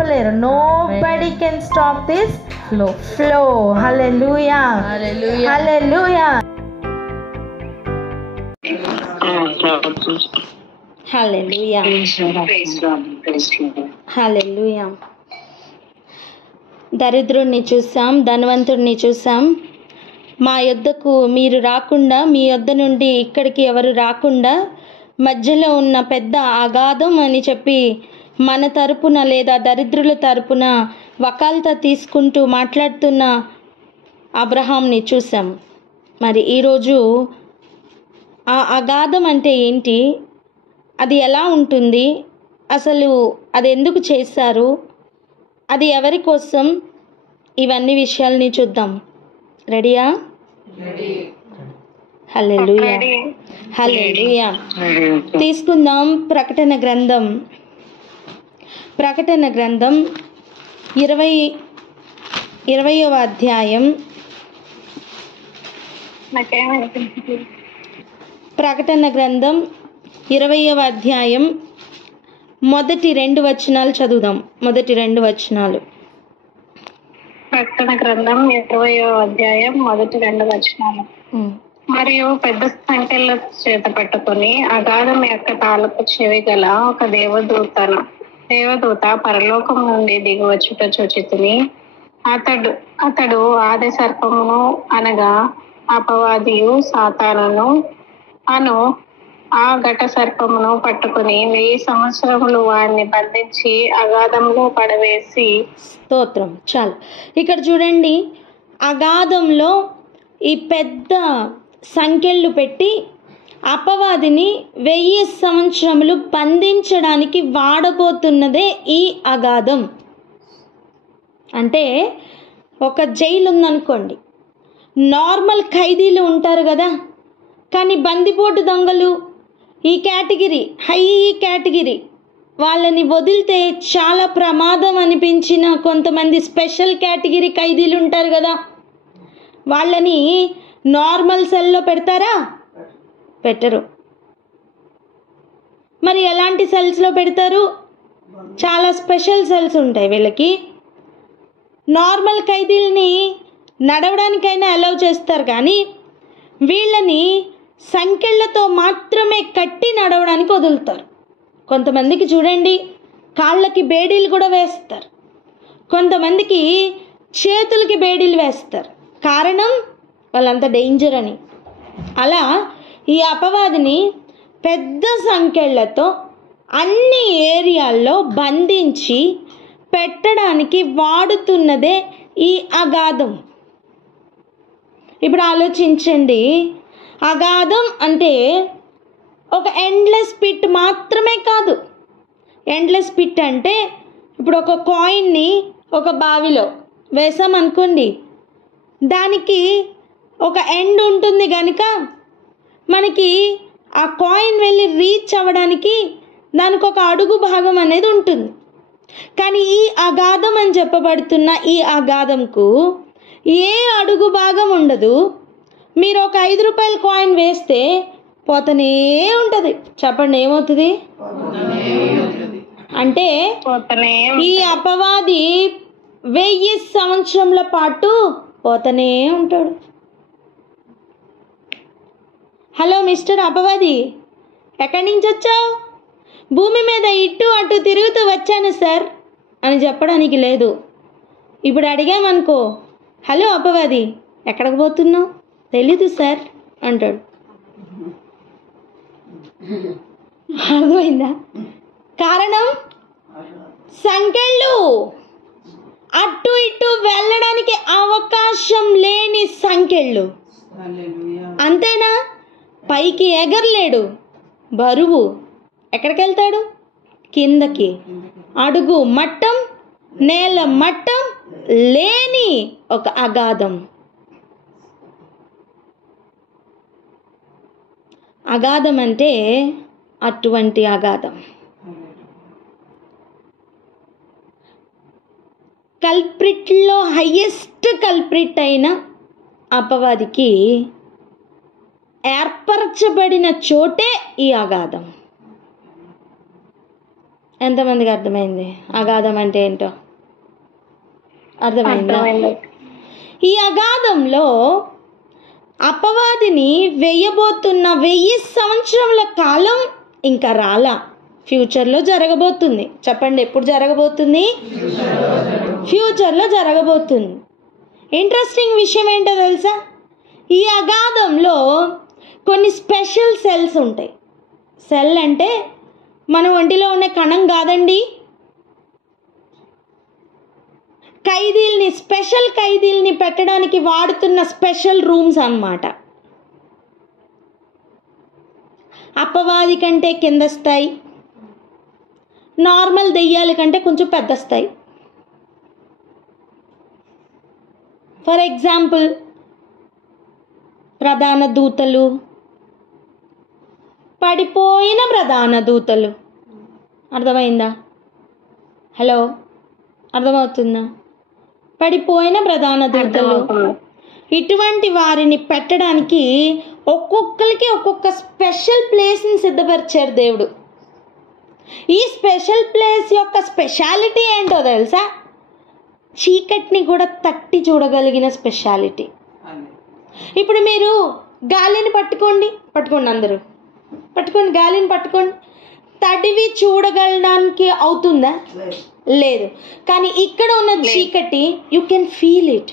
ఆపలేరు. Nobody can stop this flow. Hallelujah, hallelujah, hallelujah, hallelujah. దరిద్రుడిని చూసాం, ధనవంతుడిని చూసాం. మా యొద్దకు మీరు రాకుండా, మీ యొద్ద నుండి ఇక్కడికి ఎవరు రాకుండా మధ్యలో ఉన్న పెద్ద అగాధం అని చెప్పి మన తరపున లేదా దరిద్రుల తరపున వకాల్తా తీసుకుంటూ మాట్లాడుతున్న అబ్రహాంని చూసాం. మరి ఈరోజు ఆ అగాధం అంటే ఏంటి, అది ఎలా ఉంటుంది, అసలు అది ఎందుకు చేశారు, అది ఎవరి కోసం, ఇవన్నీ విషయాల్ని చూద్దాం. రెడీయా? హల్లెలూయా, హల్లెలూయా. తీసుకుందాం ప్రకటన గ్రంథం 20వ అధ్యాయం. ప్రకటన గ్రంథం 20వ అధ్యాయం మొదటి 2 వచనాలు చదువుదాం. మొదటి 2 వచనాలు. ప్రకటన గ్రంథం 20వ అధ్యాయం మొదటి 2 వచనాలు. మరియు పెద్ద సంఖ్యలో చేత పట్టుకుని అగాధం యొక్క తాళపు చెవి గల ఒక దేవదూత పరలోకం నుండి దిగువచ్చుట చూచితిని. అతడు ఆది సర్పమును అనగా అపవాదియు సాతానును అను ఆ ఘట సర్పమును పట్టుకుని 1000 సంవత్సరములు వాడిని బంధించి అగాధంలో పడవేసి. స్తోత్రం. చాలు. ఇక్కడ చూడండి, అగాధంలో ఈ పెద్ద సంఖ్యలు పెట్టి అపవాదిని 1000 సంవత్సరములు బంధించడానికి వాడబోతున్నదే ఈ అగాధం. అంటే ఒక జైలు ఉందనుకోండి, నార్మల్ ఖైదీలు ఉంటారు కదా, కానీ బందిపోటు దొంగలు, ఈ కేటగిరీ, హై కేటగిరీ వాళ్ళని వదిలితే చాలా ప్రమాదం అనిపించిన కొంతమంది స్పెషల్ కేటగిరీ ఖైదీలు ఉంటారు కదా, వాళ్ళని నార్మల్ సెల్లో పెడతారా? పెట్టరు. మరి ఎలాంటి సెల్స్లో పెడతారు? చాలా స్పెషల్ సెల్స్ ఉంటాయి వీళ్ళకి. నార్మల్ ఖైదీలని నడవడానికైనా అలౌ చేస్తారు, కానీ వీళ్ళని సంకెళ్లతో మాత్రమే కట్టి నడవడానికి వదులుతారు. కొంతమందికి చూడండి కాళ్ళకి బేడీలు కూడా వేస్తారు, కొంతమందికి చేతులకి బేడీలు వేస్తారు. కారణం వాళ్ళంత డేంజర్ అని. అలా ఈ అపవాదిని పెద్ద సంకెళ్లతో అన్ని ఏరియాల్లో బంధించి పెట్టడానికి వాడుతున్నదే ఈ అగాధం. ఇప్పుడు ఆలోచించండి, అగాధం అంటే ఒక ఎండ్లెస్ పిట్ మాత్రమే కాదు. ఎండ్లెస్ పిట్ అంటే ఇప్పుడు ఒక కాయిన్ని ఒక బావిలో వేసామనుకోండి, దానికి ఒక ఎండ్ ఉంటుంది కనుక మనకి ఆ కాయిన్ వెళ్ళి రీచ్ అవ్వడానికి దానికి ఒక అడుగు భాగం అనేది ఉంటుంది. కానీ ఈ అగాధం అని చెప్పబడుతున్న ఈ అగాధంకు ఏ అడుగు భాగం ఉండదు. మీరు ఒక 5 రూపాయల కాయిన్ వేస్తే పోతనే ఉంటుంది. చెప్పండి, ఏమవుతుంది? అంటే ఈ అపవాది 1000 సంవత్సరముల పాటు పోతనే ఉంటాడు. హలో మిస్టర్ అపవాది, ఎక్కడి నుంచి వచ్చావు? భూమి మీద ఇటు అటు తిరుగుతూ వచ్చాను సార్ అని చెప్పడానికి లేదు. ఇప్పుడు అడిగామనుకో, హలో అపవాది ఎక్కడికి పోతున్నావు? తెలీదు సార్ అంటాడు. అర్థమైందా? కారణం సంకెళ్ళు, అటు ఇటు వెళ్ళడానికి అవకాశం లేని సంకెళ్ళు. అంతేనా? పైకి ఎగరలేడు, బరువు ఎక్కడికి వెళ్తాడు? కిందకి. అడుగు మట్టం, నేల మట్టం లేని ఒక అగాధం. అగాధం అంటే అటువంటి అగాధం. కల్ప్రిట్లో హైయెస్ట్ కల్ప్రిట్ అయిన అపవాదికి ఏర్పరచబడిన చోటే ఈ అగాధం. ఎంతమందికి అర్థమైంది అగాధం అంటే ఏంటో? అర్థమైందా? ఈ అగాధంలో అపవాదిని వేయబోతున్న 1000 సంవత్సరముల కాలం ఇంకా రాలా, ఫ్యూచర్లో జరగబోతుంది. చెప్పండి, ఎప్పుడు జరగబోతుంది? ఫ్యూచర్లో జరగబోతుంది. ఇంట్రెస్టింగ్ విషయం ఏంటో తెలుసా? ఈ అగాధంలో కొన్ని స్పెషల్ సెల్స్ ఉంటాయి. సెల్ అంటే మన ఒంటిలో ఉన్న కణం కాదండి, ఖైదీల్ని, స్పెషల్ ఖైదీల్ని పెట్టడానికి వాడుతున్న స్పెషల్ రూమ్స్ అన్నమాట. అపవాది కంటే కింద స్థాయి, నార్మల్ దెయ్యాల కంటే కొంచెం పెద్ద స్థాయి. ఫర్ ఎగ్జాంపుల్, ప్రధాన దూతలు, పడిపోయిన ప్రధాన దూతలు. అర్థమైందా? హలో, అర్థమవుతుందా? పడిపోయిన ప్రధాన దూతలు, ఇటువంటి వారిని పెట్టడానికి ఒక్కొక్కరికి ఒక్కొక్క స్పెషల్ ప్లేస్ని సిద్ధపరిచారు దేవుడు. ఈ స్పెషల్ ప్లేస్ యొక్క స్పెషాలిటీ ఏంటో తెలుసా? చీకటిని కూడా తట్టి చూడగలిగిన స్పెషాలిటీ. ఇప్పుడు మీరు గాలిని పట్టుకోండి, అందరూ పట్టుకోండి, గాలిని పట్టుకోండి. తడివి చూడగలడానికి అవుతుందా? లేదు. కానీ ఇక్కడ ఉన్న చీకటి యూ కెన్ ఫీల్ ఇట్.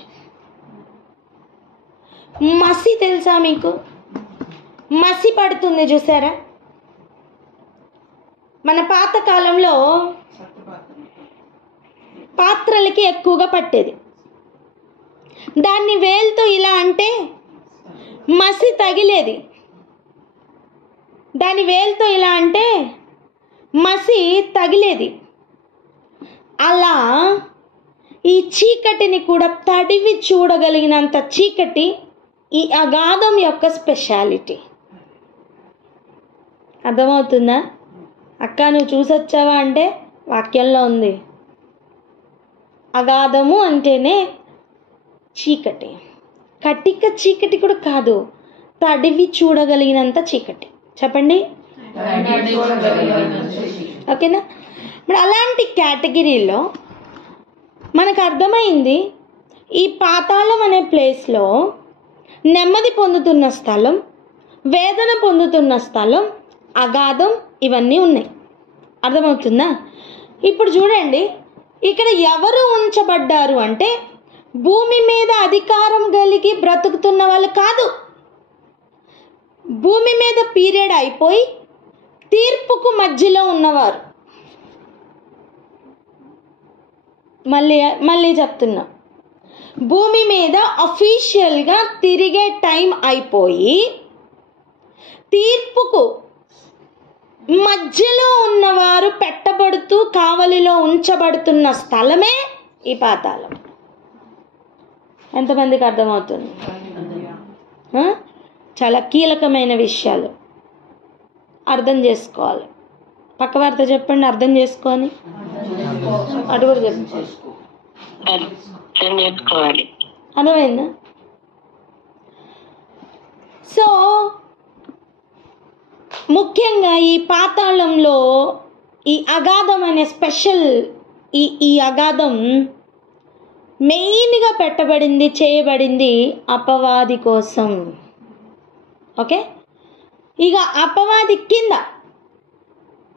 మసి తెలుసా మీకు? మసి పడుతుంది చూసారా? మన పాత కాలంలో పాత్రలకి ఎక్కువగా పట్టేది. దాన్ని వేలుతో ఇలా అంటే మసి తగిలేది, దాని వేలుతో ఇలా అంటే మసి తగిలేది. అలా ఈ చీకటిని కూడా తడివి చూడగలిగినంత చీకటి ఈ అగాధం యొక్క స్పెషాలిటీ. అర్థమవుతుందా? అక్క, నువ్వు చూసొచ్చావా అంటే వాక్యంలో ఉంది. అగాధము అంటేనే చీకటి, కటిక చీకటి కూడా కాదు, తడివి చూడగలిగినంత చీకటి. చెప్పండి, ఓకేనా? ఇప్పుడు అలాంటి కేటగిరీలో మనకు అర్థమైంది, ఈ పాతాళం అనే ప్లేస్లో నెమ్మది పొందుతున్న స్థలం, వేదన పొందుతున్న స్థలం, అగాధం, ఇవన్నీ ఉన్నాయి. అర్థమవుతుందా? ఇప్పుడు చూడండి, ఇక్కడ ఎవరు ఉంచబడ్డారు అంటే భూమి మీద అధికారం కలిగి బ్రతుకుతున్న వాళ్ళు కాదు. భూమి మీద పీరియడ్ అయిపోయి తీర్పుకు మధ్యలో ఉన్నవారు. మళ్ళీ చెప్తున్నా, భూమి మీద అఫీషియల్గా తిరిగే టైం అయిపోయి తీర్పుకు మధ్యలో ఉన్నవారు పెట్టబడుతూ కావలిలో ఉంచబడుతున్న స్థలమే ఈ పాతాళం. ఎంతమందికి అర్థమవుతుంది? చాలా కీలకమైన విషయాలు అర్థం చేసుకోవాలి. పక్క వారితో చెప్పండి, అర్థం చేసుకొని. అటు కూడా చేసుకోవాలి. అర్థమైందా? సో ముఖ్యంగా ఈ పాతాళంలో ఈ అగాధం అనే స్పెషల్ ఈ అగాధం మెయిన్గా చేయబడింది అపవాది కోసం. ఓకే, ఇక అపవాది కింద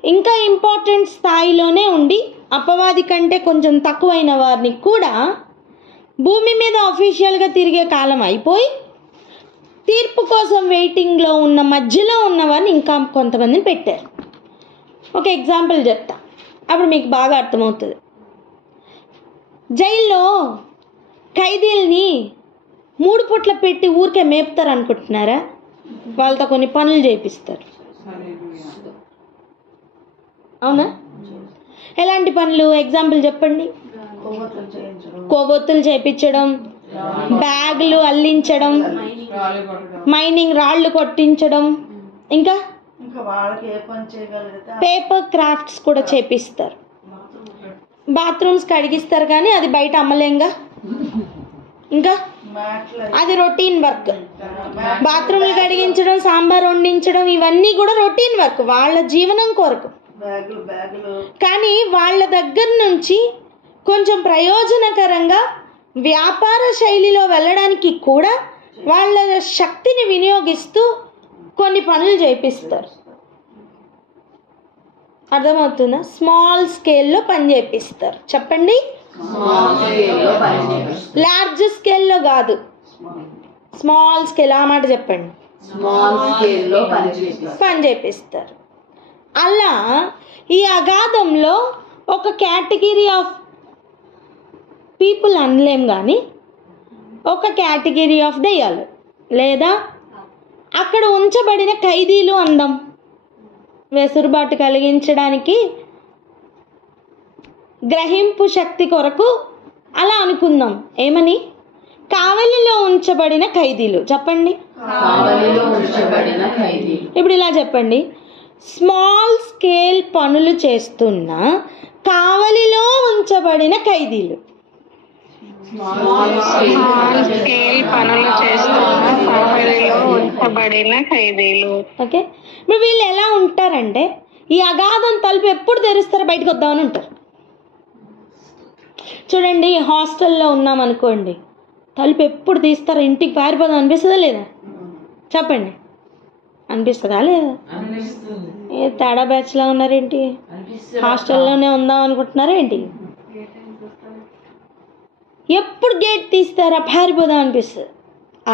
ఇంకా ఇంపార్టెంట్ స్థాయిలోనే ఉండి అపవాది కంటే కొంచెం తక్కువైన వారిని కూడా భూమి మీద అఫీషియల్గా తిరిగే కాలం అయిపోయి తీర్పు కోసం వెయిటింగ్లో ఉన్న మధ్యలో ఉన్నవారిని ఇంకా కొంతమందిని పెట్టారు. ఒక ఎగ్జాంపుల్ చెప్తా, అప్పుడు మీకు బాగా అర్థమవుతుంది. జైల్లో ఖైదీల్ని 3 పూట్ల పెట్టి ఊరికే మేపుతారు అనుకుంటున్నారా? వాళ్ళతో కొన్ని పనులు చేపిస్తారు. అవునా? ఎలాంటి పనులు? ఎగ్జాంపుల్ చెప్పండి. కొవ్వొత్తులు చేపించడం, బ్యాగులు అల్లించడం, మైనింగ్ రాళ్ళు కొట్టించడం, ఇంకా పేపర్ క్రాఫ్ట్స్ కూడా చేపిస్తారు. బాత్రూమ్స్ కడిగిస్తారు కానీ అది బయట అమ్మలేంగా. ఇంకా అది రొటీన్ వర్క్. బాత్రూమ్లు కడిగించడం, సాంబార్ వండించడం, ఇవన్నీ కూడా రొటీన్ వర్క్, వాళ్ళ జీవనం కొరకు. కానీ వాళ్ళ దగ్గర నుంచి కొంచెం ప్రయోజనకరంగా వ్యాపార శైలిలో వెళ్ళడానికి కూడా వాళ్ళ శక్తిని వినియోగిస్తూ కొన్ని పనులు చేపిస్తారు. అర్థమవుతుందా? స్మాల్ స్కేల్లో పని చేపిస్తారు. చెప్పండి. లార్జ్ స్కేల్లో కాదు, స్మాల్ స్కేల్. ఆ మాట చెప్పండి. పని చేపిస్తారు. అలా ఈ అగాధంలో ఒక కేటగిరీ ఆఫ్ పీపుల్ అనలేం, కానీ ఒక కేటగిరీ ఆఫ్ దెయ్యాలు లేదా అక్కడ ఉంచబడిన ఖైదీలు అందాం. వెసురుబాటు కలిగించడానికి, గ్రహింపు శక్తి కొరకు అలా అనుకుందాం. ఏమని? కావలిలో ఉంచబడిన ఖైదీలు. చెప్పండి. ఇప్పుడు ఇలా చెప్పండి. స్మాల్ స్కేల్ పనులు చేస్తున్న కావలిలో ఉంచబడిన ఖైదీలు. ఓకే. ఇప్పుడు వీళ్ళు ఎలా ఉంటారంటే, ఈ అగాధం తలుపు ఎప్పుడు తెరుస్తారో బయటకు వద్దామని ఉంటారు. చూడండి, హాస్టల్లో ఉన్నాం అనుకోండి, తలుపు ఎప్పుడు తీస్తారో ఇంటికి పారిపోదాం అనిపిస్తుందా లేదా? చెప్పండి. అనిపిస్తుందా లేదా? ఏ తేడా బ్యాచ్లా ఉన్నారేంటి? హాస్టల్లోనే ఉందాం అనుకుంటున్నారా ఏంటి? ఎప్పుడు గేట్ తీస్తారా పారిపోదాం అనిపిస్తుంది.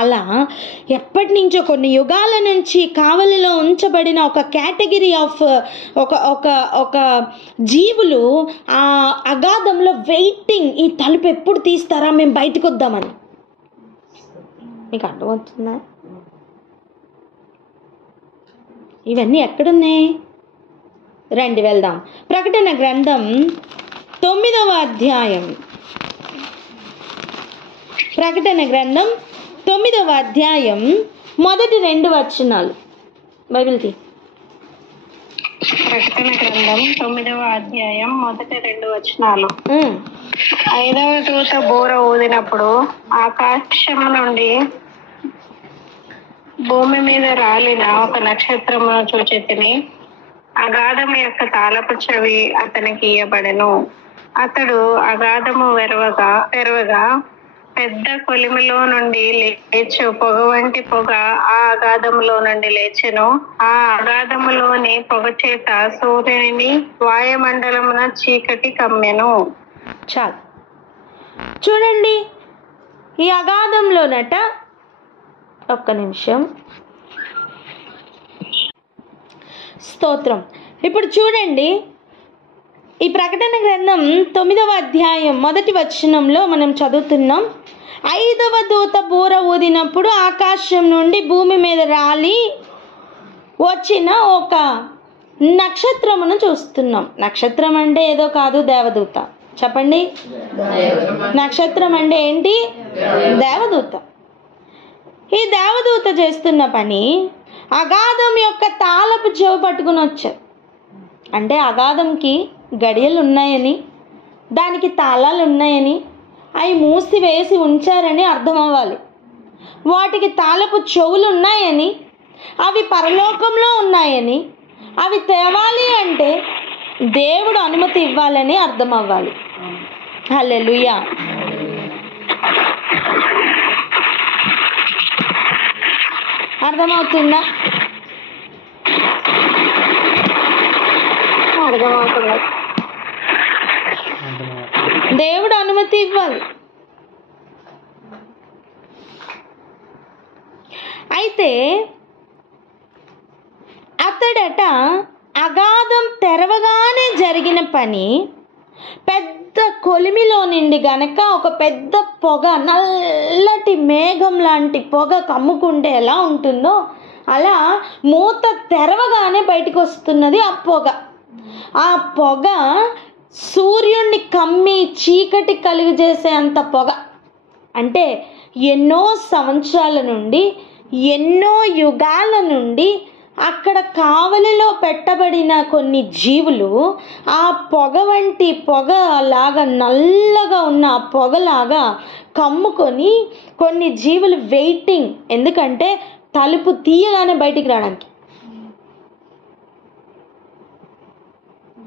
అలా ఎప్పటి నుంచో కొన్ని యుగాల నుంచి కావలిలో ఉంచబడిన ఒక కేటగిరీ ఆఫ్ ఒక జీవులు ఆ అగాధంలో వెయిటింగ్, ఈ తలుపు ఎప్పుడు తీస్తారా మేము బయటకు వద్దామని. మీకు అర్థమవుతుందా? ఇవన్నీ ఎక్కడున్నాయి? రండి వెళ్దాం. ప్రకటన గ్రంథం 9వ అధ్యాయం. ప్రకటన గ్రంథం 9వ అధ్యాయం మొదటి 2 వచనాలు. బైబిల్ తీ. ప్రకటన గ్రంథం 9వ అధ్యాయం మొదటి 2 వచనాలు. 5వ దూత బూర ఊదినప్పుడు ఆకాశము నుండి భూమి మీద రాలిన ఒక నక్షత్రమును చూచితిని. అగాధము యొక్క తాళపు చెవి అతనికి ఇయ్యబడెను. అతడు అగాధము తెరవగా పెద్ద కొలిమిలో నుండి లేచు పొగ వంటి పొగ ఆ అగాధములో నుండి లేచెను. ఆ అగాధములోని పొగ చేత సూర్యుని వాయుమండలమున చీకటి కమ్మెను. చాలు. చూడండి, ఈ అగాధంలోనట, ఒక్క నిమిషం, స్తోత్రం. ఇప్పుడు చూడండి, ఈ ప్రకటన గ్రంథం 9వ అధ్యాయం మొదటి వచనంలో మనం చదువుతున్నాం. 5వ దూత బూర ఊదినప్పుడు ఆకాశం నుండి భూమి మీద రాలి వచ్చిన ఒక నక్షత్రమును చూస్తున్నాం. నక్షత్రం అంటే ఏదో కాదు, దేవదూత. చెప్పండి. నక్షత్రం అంటే ఏంటి? దేవదూత. ఈ దేవదూత చేస్తున్న పని అగాధం యొక్క తాళపు చెవి పట్టుకుని వచ్చారు. అంటే అగాధంకి గడియలు ఉన్నాయని, దానికి తాళాలు ఉన్నాయని, అవి మూసివేసి ఉంచారని అర్థం అవ్వాలి. వాటికి తాళపు చెవులు ఉన్నాయని, అవి పరలోకంలో ఉన్నాయని, అవి తేవాలి అంటే దేవుడు అనుమతి ఇవ్వాలని అర్థం అవ్వాలి. హల్లెలూయా. అర్థమవుతుందా? అర్థమవుతుంది. దేవుడు అనుమతి ఇవ్వాలి. అయితే అతడట అగాధం తెరవగానే జరిగిన పని, పెద్ద కొలిమిలో నుండి గనక ఒక పెద్ద పొగ, నల్లటి మేఘం లాంటి పొగ కమ్ముకుంటే ఎలా ఉంటుందో అలా మూత తెరవగానే బయటకు వస్తున్నది ఆ పొగ. ఆ పొగ సూర్యుడిని కమ్మి చీకటి కలుగజేసే అంత పొగ. అంటే ఎన్నో సంవత్సరాల నుండి, ఎన్నో యుగాల నుండి అక్కడ కావలిలో పెట్టబడిన కొన్ని జీవులు ఆ పొగ వంటి పొగ లాగా, నల్లగా ఉన్న ఆ పొగలాగా కమ్ముకొని కొన్ని జీవులు వెయిటింగ్. ఎందుకంటే తలుపు తీయగానే బయటికి రావడానికి.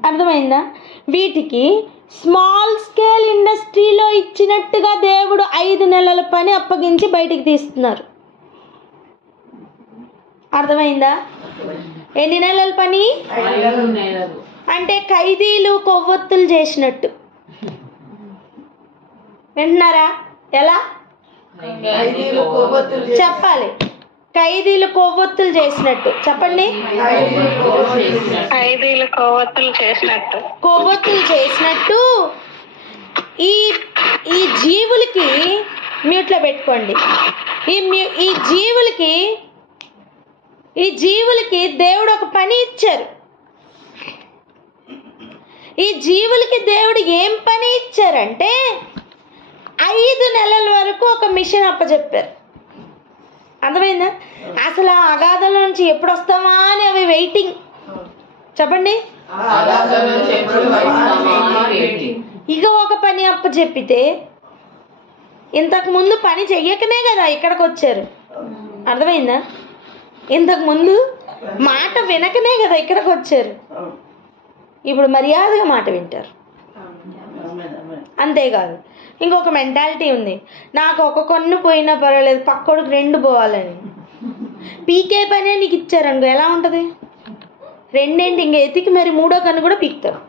అర్థమైందా? వీటికి స్మాల్ స్కేల్ ఇండస్ట్రీలో ఇచ్చినట్టుగా దేవుడు 5 నెలల పని అప్పగించి బయటికి తీస్తున్నారు. అర్థమైందా? ఎన్ని నెలల పని అంటే ఖైదీలు కొవ్వొత్తులు చేసినట్టు. వింటున్నారా? ఎలా చెప్పాలి? ఖైదీలు కొవ్వొత్తులు చేసినట్టు చెప్పండి. కొవ్వొత్తులు చేసినట్టు ఈ ఈ జీవులకి మ్యూట్లో పెట్టుకోండి. ఈ జీవులకి దేవుడు ఒక పని ఇచ్చారు. ఈ జీవులకి దేవుడు ఏం పని ఇచ్చారంటే 5 నెలల వరకు ఒక మిషన్ అప్పచెప్పారు. అర్థమైందా? అసలు ఆ అగాధంలో నుంచి ఎప్పుడు వస్తామా అని అవి వెయిటింగ్. చెప్పండి. ఇక ఒక పని అప్పచెప్పితే ఇంతకు ముందు పని చెయ్యకనే కదా ఇక్కడికి వచ్చారు. అర్థమైందా? ఇంతకు ముందు మాట వినకనే కదా ఇక్కడికి వచ్చారు. ఇప్పుడు మర్యాదగా మాట వింటారు. అంతేకాదు, ఇంకొక మెంటాలిటీ ఉంది, నాకు ఒక కన్ను పోయినా పర్వాలేదు పక్కోడికి 2 పోవాలని. పీకే పనే నీకు ఇచ్చారనుకో ఎలా ఉంటుంది? 2 ఏంటి, ఇంక ఎతికి మరి 3వ కన్ను కూడా పీకుతారు.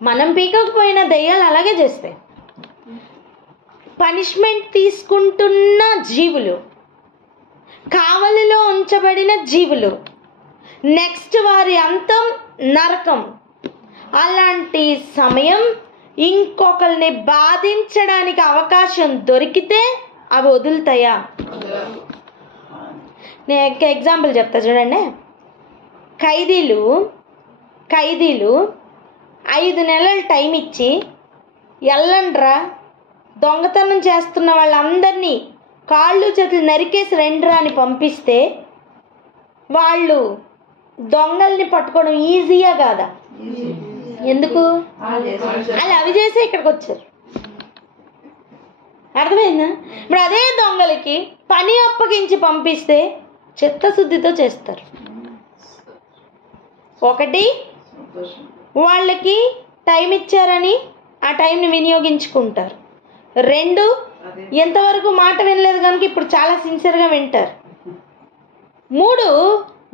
మనం పీకకపోయినా దయ్యాలు అలాగే చేస్తాయి. పనిష్మెంట్ తీసుకుంటున్న జీవులు, కావలిలో ఉంచబడిన జీవులు, నెక్స్ట్ వారి అంతం నరకం. అలాంటి సమయం ఇంకొకరిని బాధించడానికి అవకాశం దొరికితే అవి వదులుతాయా? నేను ఎగ్జాంపుల్ చెప్తా చూడండి. ఖైదీలు 5 నెలలు టైం ఇచ్చి ఎల్లండ్రా దొంగతనం చేస్తున్న వాళ్ళందరినీ కాళ్ళు చేతులు నరికేసి రెండ్రా అని పంపిస్తే వాళ్ళు దొంగల్ని పట్టుకోవడం ఈజీయా కాదా? ఎందుకు? వాళ్ళు అవి చేసే ఇక్కడికి వచ్చారు. అర్థమైందా? ఇప్పుడు అదే దొంగలకి పని అప్పగించి పంపిస్తే చిత్తశుద్ధితో చేస్తారు. 1 వాళ్ళకి టైం ఇచ్చారని ఆ టైంని వినియోగించుకుంటారు. 2 ఎంతవరకు మాట వినలేదు కనుక ఇప్పుడు చాలా సిన్సియర్గా వింటారు. 3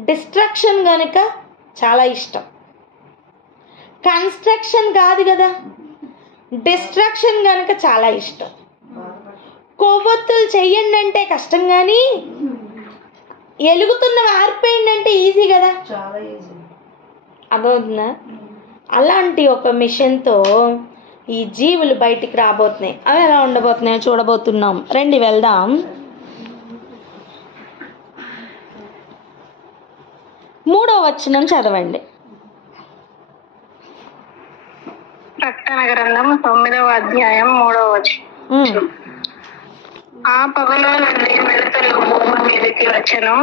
డిస్ట్రాక్షన్ కనుక చాలా ఇష్టం. కన్స్ట్రక్షన్ కాదు కదా, డిస్ట్రాక్షన్ కనుక చాలా ఇష్టం. కొవ్వొత్తులు చెయ్యండి అంటే కష్టం, కానీ ఎలుగుతున్నవి ఆర్పేయండి అంటే ఈజీ కదా. అదవుతుందా? అలాంటి ఒక మిషన్తో ఈ జీవులు బయటికి రాబోతున్నాయి. అవి ఎలా ఉండబోతున్నాయో చూడబోతున్నాం. రండి వెళ్దాం. 3వ వచనం చదవండి. ప్రకటన గ్రంథం 9వ అధ్యాయం 3వ వచనం. ఆ పగలో నుండి మిడతలు భూమి మీదకి వచ్చెను.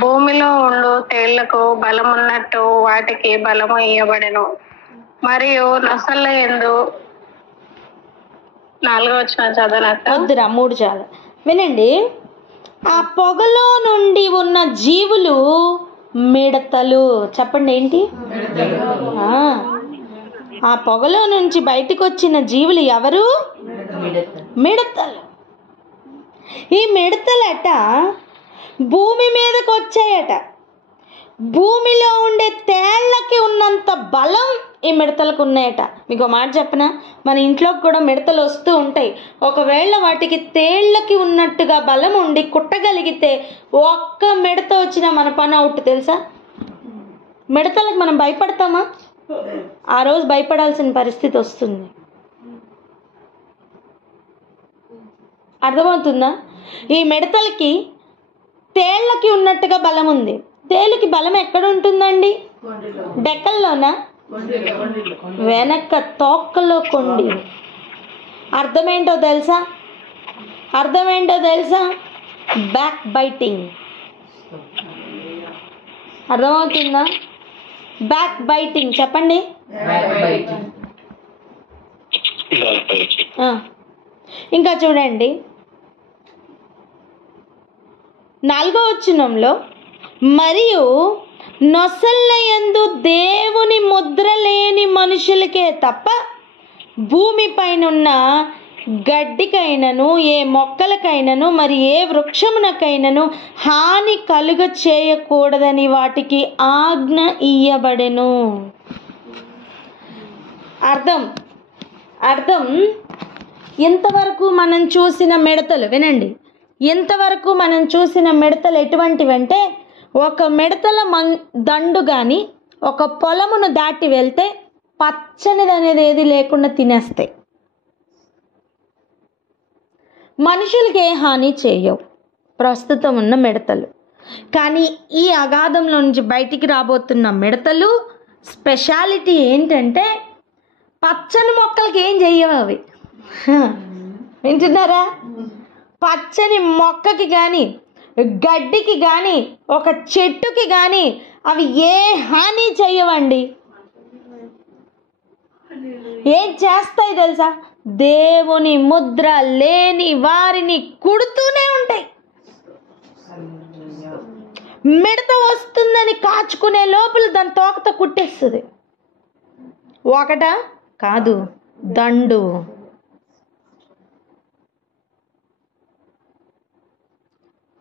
భూమిలో ఉండు తేళ్లకు బలమున్నట్టు వాటికి బలము ఇయ్యబడెను. మరియు నొసళ్ళ యందు 4వ వచనం చదవనక్క. వద్దురా, 3 చాలు. వినండి. ఆ పొగలో నుండి ఉన్న జీవులు మిడతలు. చెప్పండి ఏంటి? ఆ పొగలో నుంచి బయటకు వచ్చిన జీవులు ఎవరు? మిడతలు. ఈ మిడతలట భూమి మీదకి వచ్చాయట. భూమిలో ఉండే తేళ్లకి ఉన్నంత బలం ఈ మిడతలకు ఉన్నాయట. మీకు మాట చెప్పనా, మన ఇంట్లోకి కూడా మిడతలు వస్తూ ఉంటాయి. ఒకవేళ వాటికి తేళ్లకి ఉన్నట్టుగా బలం ఉండి కుట్టగలిగితే ఒక్క మిడత వచ్చినా మన పని అవుట్ తెలుసా. మిడతలకు మనం భయపడతామా? ఆ రోజు భయపడాల్సిన పరిస్థితి వస్తుంది. అర్థమవుతుందా? ఈ మిడతలకి తేళ్లకి ఉన్నట్టుగా బలం ఉంది. తేలుకి బలం ఎక్కడ ఉంటుందండి? డెక్కల్లోనా? వెనక తోకలో కొండి. అర్థమేంటో తెలుసా? Back biting. అర్థమవుతుందా? బ్యాక్ బైటింగ్ చెప్పండి. ఇంకా చూడండి 4వ వచనంలో, మరియు నొసళ్ళ యందు దేవుని ముద్ర లేని మనుషులకే తప్ప భూమిపైనున్న గడ్డికైనను ఏ మొక్కలకైనను మరి ఏ వృక్షమునకైనను హాని కలుగ చేయకూడదని వాటికి ఆజ్ఞ ఇయ్యబడెను. అర్థం ఇంతవరకు మనం చూసిన మిడతలు, వినండి, ఇంతవరకు మనం చూసిన మిడతలు ఎటువంటివంటే, ఒక మిడతల దండు కానీ ఒక పొలమును దాటి వెళ్తే పచ్చనిది అనేది ఏది లేకుండా తినేస్తాయి. మనుషులకి ఏ హాని చేయవు ప్రస్తుతం ఉన్న మిడతలు. కానీ ఈ అగాధంలో నుంచి బయటికి రాబోతున్న మిడతలు స్పెషాలిటీ ఏంటంటే పచ్చని మొక్కలకి ఏం చెయ్యవు అవి. వింటున్నారా? పచ్చని మొక్కకి కానీ గడ్డికి కానీ ఒక చెట్టుకి కానీ అవి ఏ హాని చెయ్యవండి. ఏం చేస్తాయి తెలుసా? దేవుని ముద్ర లేని వారిని కుడుతూనే ఉంటాయి. మిడత వస్తుందని కాచుకునే లోపల దాని తోకతో కుట్టేస్తుంది. ఒకట కాదు, దండు.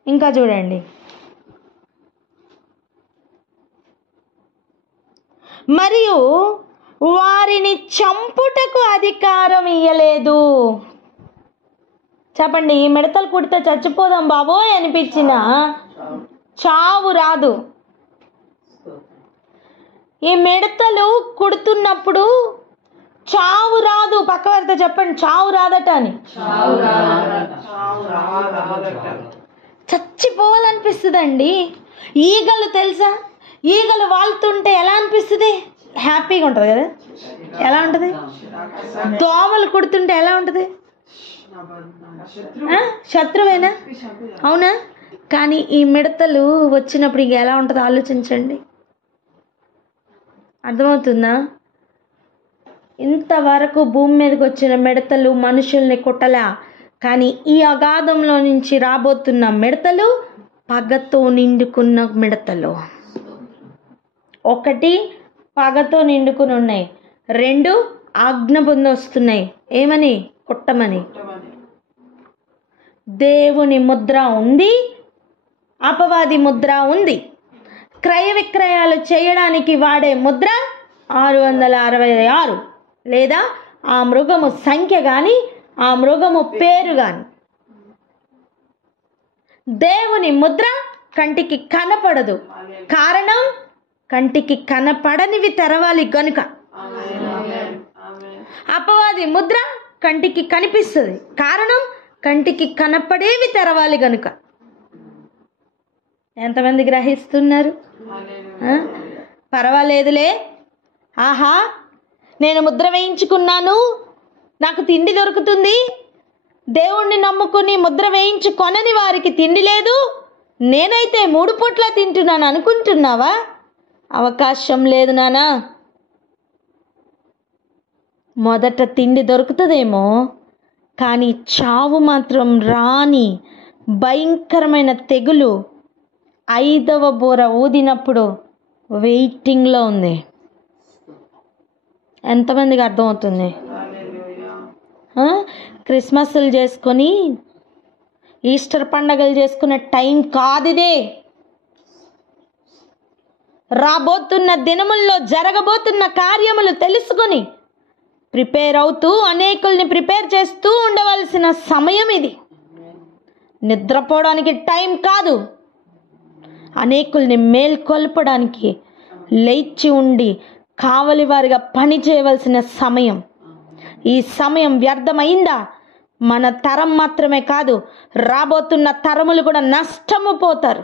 ఇంకా చూడండి, మరియు వారిని చంపుటకు అధికారం ఇయ్యలేదు. చెప్పండి, ఈ మిడతలు కుడితే చచ్చిపోదాం బాబోయ్ అనిపించిన చావు రాదు. ఈ మిడతలు కుడుతున్నప్పుడు చావు రాదు. పక్క వారితో చెప్పండి, చావు రాదట అని. చచ్చిపోవాలనిపిస్తుందండి. ఈగలు తెలుసా? ఈగలు వాళ్తుంటే ఎలా అనిపిస్తుంది? హ్యాపీగా ఉంటుంది కదా. ఎలా ఉంటుంది? దోమలు కుడుతుంటే ఎలా ఉంటుంది? శత్రువేనా? అవునా? కానీ ఈ మిడతలు వచ్చినప్పుడు ఇంక ఎలా ఉంటుందో ఆలోచించండి. అర్థమవుతుందా? ఇంతవరకు భూమి మీదకి వచ్చిన మిడతలు మనుషుల్ని కుట్టలా, కానీ ఈ అగాధంలో నుంచి రాబోతున్న మిడతలు పగతో నిండుకున్న మిడతలు. ఒకటి, పగతో నిండుకుని ఉన్నాయి. రెండు, ఆజ్ఞ పొంది వస్తున్నాయి. ఏమని? కుట్టమని. దేవుని ముద్ర ఉంది, అపవాది ముద్ర ఉంది. క్రయ విక్రయాలు చేయడానికి వాడే ముద్ర 666, లేదా ఆ మృగము సంఖ్య కానీ ఆ మృగము పేరు కానీ. దేవుని ముద్ర కంటికి కనపడదు. కారణం, కంటికి కనపడనివి తెరవాలి గనుక. అపవాది ముద్ర కంటికి కనిపిస్తుంది. కారణం, కంటికి కనపడేవి తెరవాలి గనుక. ఎంతమంది గ్రహిస్తున్నారు? పర్వాలేదులే, ఆహా నేను ముద్ర వేయించుకున్నాను, నాకు తిండి దొరుకుతుంది, దేవుణ్ణి నమ్ముకుని ముద్ర వేయించుకొనని వారికి తిండి లేదు, నేనైతే 3 పూట్ల తింటున్నాను అనుకుంటున్నావా? అవకాశం లేదు నానా. మొదట తిండి దొరుకుతుందేమో, కానీ చావు మాత్రం రాని భయంకరమైన తెగులు 5వ బూర ఊదినప్పుడు వెయిటింగ్లో ఉంది. ఎంతమందికి అర్థమవుతుంది? క్రిస్మస్లు చేసుకొని ఈస్టర్ పండగలు చేసుకునే టైం కాదిదే. రాబోతున్న దినముల్లో జరగబోతున్న కార్యములు తెలుసుకొని ప్రిపేర్ అవుతూ అనేకుల్ని ప్రిపేర్ చేస్తూ ఉండవలసిన సమయం ఇది. నిద్రపోవడానికి టైం కాదు, అనేకుల్ని మేల్కొల్పడానికి లేచి ఉండి కావలి వారిగా పని చేయవలసిన సమయం. ఈ సమయం వ్యర్థమైందా, మన తరం మాత్రమే కాదు, రాబోతున్న తరములు కూడా నష్టము పోతారు.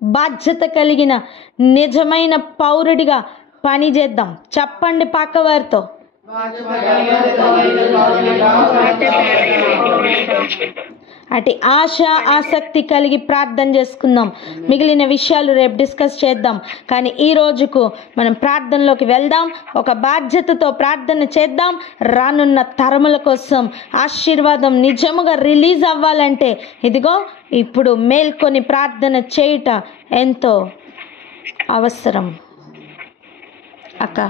బాధ్యత కలిగిన నిజమైన పౌరుడిగా పని చేద్దాం. చెప్పండి పక్కవారితో. అటు ఆశ ఆసక్తి కలిగి ప్రార్థన చేసుకుందాం. మిగిలిన విషయాలు రేపు డిస్కస్ చేద్దాం. కానీ ఈ రోజుకు మనం ప్రార్థనలోకి వెళ్దాం. ఒక బాధ్యతతో ప్రార్థన చేద్దాం. రానున్న తరముల కోసం ఆశీర్వాదం నిజముగా రిలీజ్ అవ్వాలంటే ఇదిగో ఇప్పుడు మేల్కొని ప్రార్థన చేయుట ఎంతో అవసరం. అక్క